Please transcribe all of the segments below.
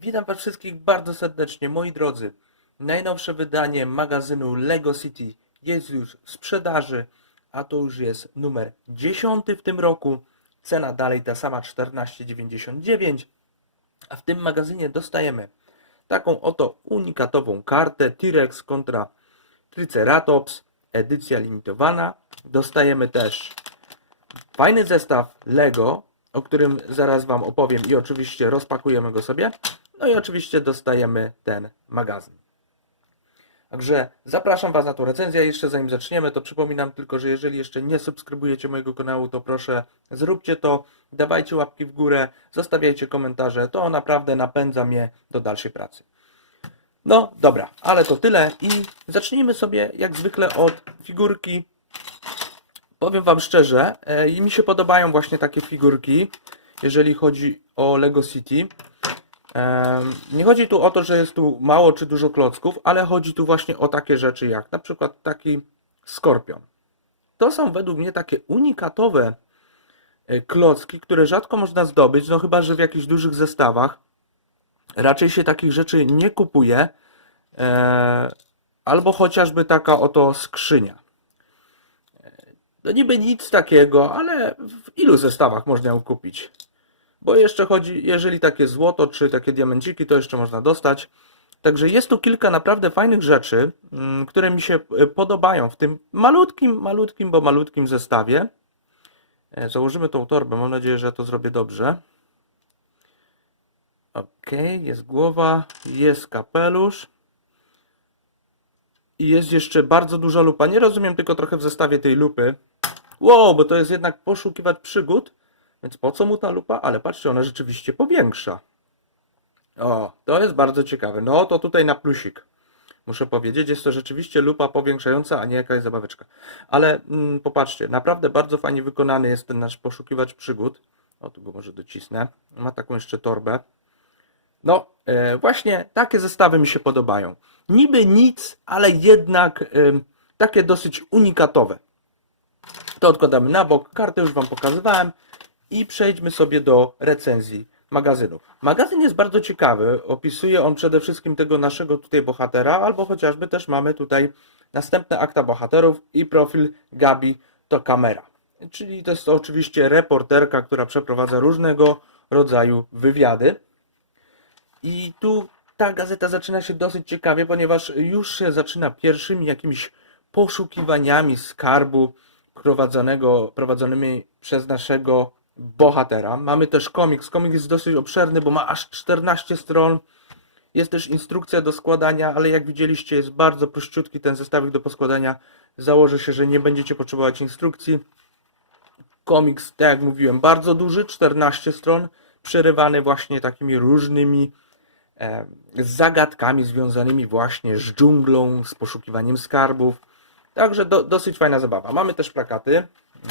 Witam Was wszystkich bardzo serdecznie, moi drodzy. Najnowsze wydanie magazynu Lego City jest już w sprzedaży, a to już jest numer 10 w tym roku. Cena dalej ta sama 14,99. A w tym magazynie dostajemy taką oto unikatową kartę T-Rex kontra Triceratops, edycja limitowana. Dostajemy też fajny zestaw Lego, o którym zaraz Wam opowiem i oczywiście rozpakujemy go sobie. No i oczywiście dostajemy ten magazyn. Także zapraszam Was na tą recenzję. Jeszcze zanim zaczniemy, to przypominam tylko, że jeżeli jeszcze nie subskrybujecie mojego kanału, to proszę zróbcie to, dawajcie łapki w górę, zostawiajcie komentarze. To naprawdę napędza mnie do dalszej pracy. No dobra, ale to tyle i zacznijmy sobie jak zwykle od figurki Powiem Wam szczerze, e, mi się podobają właśnie takie figurki, jeżeli chodzi o Lego City. E, Nie chodzi tu o to, że jest tu mało czy dużo klocków, ale chodzi tu właśnie o takie rzeczy jak na przykład taki skorpion. To są według mnie takie unikatowe e, klocki, które rzadko można zdobyć, no chyba, że w jakichś dużych zestawach. Raczej się takich rzeczy nie kupuje. e, Albo chociażby taka oto skrzynia. To niby nic takiego, ale w ilu zestawach można ją kupić? Bo jeszcze chodzi, jeżeli takie złoto czy takie diamenciki, to jeszcze można dostać. Także jest tu kilka naprawdę fajnych rzeczy, mm, które mi się e, podobają w tym malutkim, malutkim, bo malutkim zestawie. E, Założymy tą torbę, mam nadzieję, że ja to zrobię dobrze. Ok, jest głowa, jest kapelusz. I jest jeszcze bardzo duża lupa. Nie rozumiem tylko trochę w zestawie tej lupy. Wow, bo to jest jednak poszukiwać przygód. Więc po co mu ta lupa? Ale patrzcie, ona rzeczywiście powiększa. O, to jest bardzo ciekawe. No to tutaj na plusik. Muszę powiedzieć, jest to rzeczywiście lupa powiększająca, a nie jakaś zabaweczka. Ale mm, popatrzcie, naprawdę bardzo fajnie wykonany jest ten nasz poszukiwacz przygód. O, tu go może docisnę. Ma taką jeszcze torbę. No, e, właśnie takie zestawy mi się podobają. Niby nic, ale jednak e, takie dosyć unikatowe. To odkładamy na bok. Kartę już Wam pokazywałem i przejdźmy sobie do recenzji magazynu. Magazyn jest bardzo ciekawy. Opisuje on przede wszystkim tego naszego tutaj bohatera, albo chociażby też mamy tutaj następne akta bohaterów i profil Gabi to kamera. Czyli to jest oczywiście reporterka, która przeprowadza różnego rodzaju wywiady. I tu ta gazeta zaczyna się dosyć ciekawie, ponieważ już się zaczyna pierwszymi jakimiś poszukiwaniami skarbu prowadzonego, prowadzonymi przez naszego bohatera. Mamy też komiks. Komiks jest dosyć obszerny, bo ma aż 14 stron. Jest też instrukcja do składania, ale jak widzieliście jest bardzo prościutki ten zestawik do poskładania. Założę się, że nie będziecie potrzebować instrukcji. Komiks, tak jak mówiłem, bardzo duży, 14 stron, przerywany właśnie takimi różnymi e, zagadkami związanymi właśnie z dżunglą, z poszukiwaniem skarbów. Także do, dosyć fajna zabawa. Mamy też plakaty.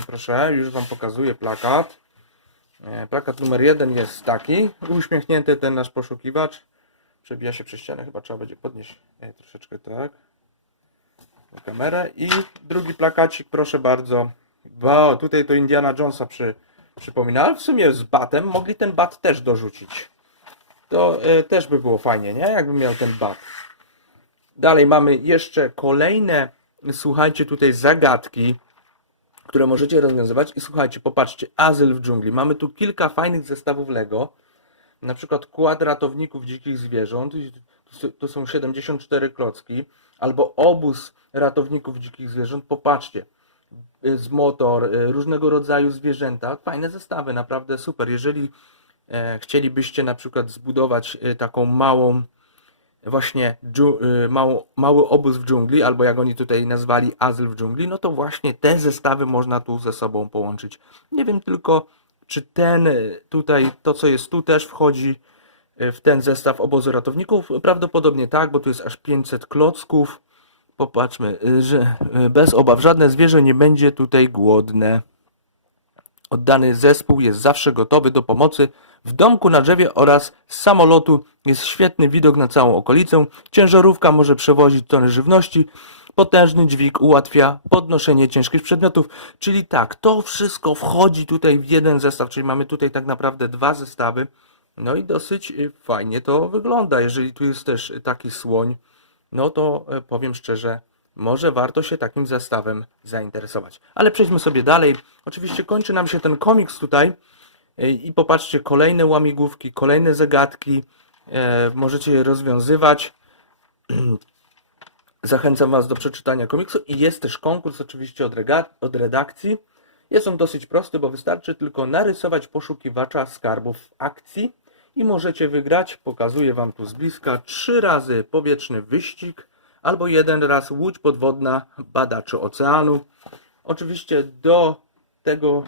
Proszę, już Wam pokazuję plakat. E, Plakat numer jeden jest taki. Uśmiechnięty ten nasz poszukiwacz. Przebija się przez ścianę, chyba trzeba będzie podnieść e, troszeczkę tak. Kamerę. I drugi plakacik, proszę bardzo. Wow, tutaj to Indiana Jonesa przy, przypomina, ale w sumie z batem mogli ten bat też dorzucić. To e, też by było fajnie, nie? Jakby miał ten bat. Dalej mamy jeszcze kolejne, słuchajcie, tutaj zagadki, które możecie rozwiązywać. I słuchajcie, popatrzcie, azyl w dżungli. Mamy tu kilka fajnych zestawów Lego. Na przykład kład ratowników dzikich zwierząt. Tu są 74 klocki. Albo obóz ratowników dzikich zwierząt. Popatrzcie. y, Z motor, y, różnego rodzaju zwierzęta. Fajne zestawy, naprawdę super. Jeżeli e, chcielibyście na przykład zbudować e, taką małą właśnie y, mało, mały obóz w dżungli, albo jak oni tutaj nazwali azyl w dżungli, no to właśnie te zestawy można tu ze sobą połączyć. Nie wiem tylko, czy ten y, tutaj, to co jest tu też wchodzi y, w ten zestaw obozu ratowników. Prawdopodobnie tak, bo tu jest aż 500 klocków. Popatrzmy, że bez obaw żadne zwierzę nie będzie tutaj głodne. Oddany zespół jest zawsze gotowy do pomocy. W domku na drzewie oraz z samolotu jest świetny widok na całą okolicę. Ciężarówka może przewozić tony żywności. Potężny dźwig ułatwia podnoszenie ciężkich przedmiotów. Czyli tak, to wszystko wchodzi tutaj w jeden zestaw, czyli mamy tutaj tak naprawdę dwa zestawy. No i dosyć y, fajnie to wygląda. Jeżeli tu jest też taki słoń, no to e, powiem szczerze, może warto się takim zestawem zainteresować. Ale przejdźmy sobie dalej. Oczywiście kończy nam się ten komiks tutaj y, i popatrzcie, kolejne łamigłówki, kolejne zagadki. E, możecie je rozwiązywać. Zachęcam Was do przeczytania komiksu i jest też konkurs oczywiście od redakcji. Jest on dosyć prosty, bo wystarczy tylko narysować poszukiwacza skarbów w akcji i możecie wygrać. Pokazuję Wam tu z bliska trzy razy powietrzny wyścig albo jeden raz łódź podwodna badaczy oceanu. Oczywiście do tego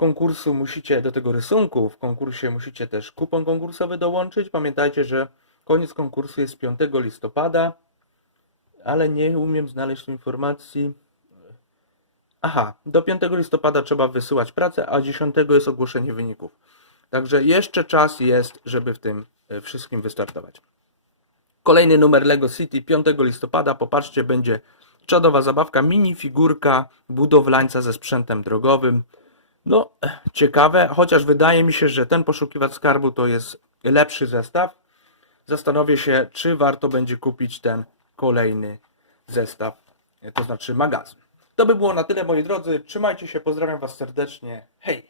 konkursu musicie, do tego rysunku w konkursie musicie też kupon konkursowy dołączyć. Pamiętajcie, że koniec konkursu jest 5 listopada, ale nie umiem znaleźć informacji. Aha, do 5 listopada trzeba wysyłać pracę, a 10 jest ogłoszenie wyników. Także jeszcze czas jest, żeby w tym e, wszystkim wystartować. Kolejny numer Lego City 5 listopada. Popatrzcie, będzie czadowa zabawka, minifigurka budowlańca ze sprzętem drogowym. No, ciekawe, chociaż wydaje mi się, że ten poszukiwacz skarbu to jest lepszy zestaw. Zastanowię się, czy warto będzie kupić ten kolejny zestaw, to znaczy magazyn. To by było na tyle, moi drodzy. Trzymajcie się, pozdrawiam Was serdecznie. Hej!